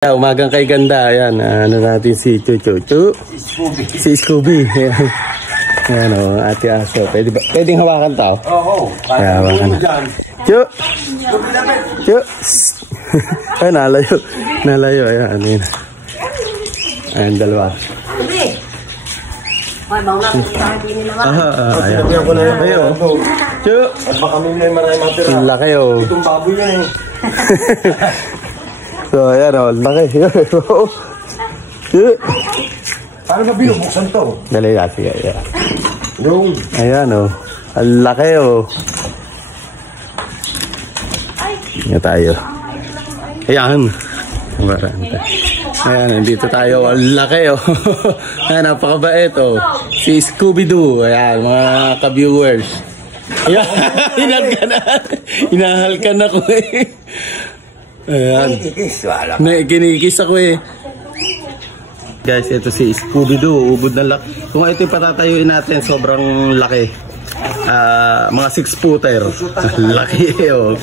Umagang kay ganda, ayan, ano natin si Chuchu, si Scooby, ayan o, ate aso, pwedeng hawakan tao? Oo, hawakan na. Chu, ay nalayo, ayan, ayan, ayan, dalawa. Ayan, ayan, Chu, baka kami na yung maraming matira. laki o. Itong baboy yan eh. So, ayan o, laki. Paano ba binubuksan to? Dali na, sige. Yung. Ayan o, ang laki o. Ayan tayo. Ayan. Ayan, nandito tayo. Ang laki o. Ayan, napakabait o. Si Scooby-Doo. Ayan, mga ka-viewers. Ayan, hinahalkan ako eh. Ayan. Kinikis ako eh. Guys, ito si Scooby-Doo. Ubod na laki. Kung ito yung patatayuin natin, sobrang laki. Mga 6-footer. Laki eh oh.